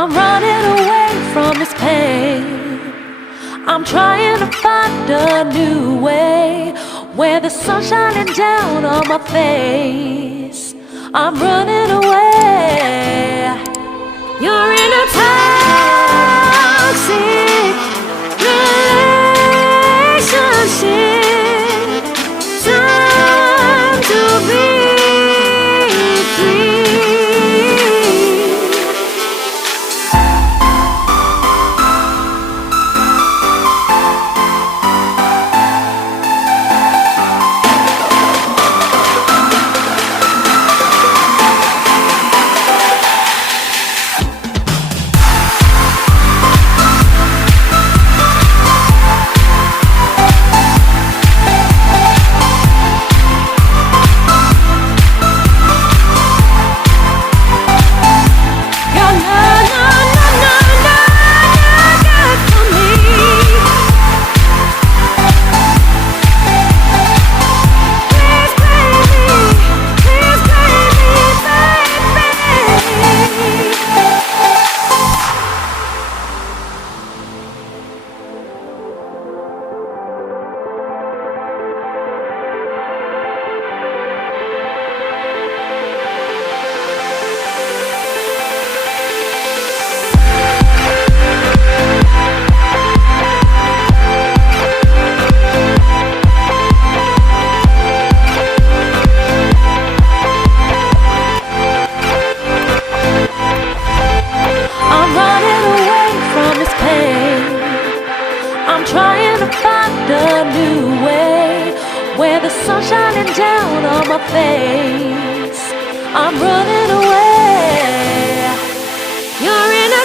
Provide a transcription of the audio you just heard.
I'm running away from this pain. I'm trying to find a new way where the sun's shining down on my face. I'm running away. You're in a toxic relationship. Time to be free. I'm trying to find a new way where the sun's shining down on my face. I'm running away. You're in a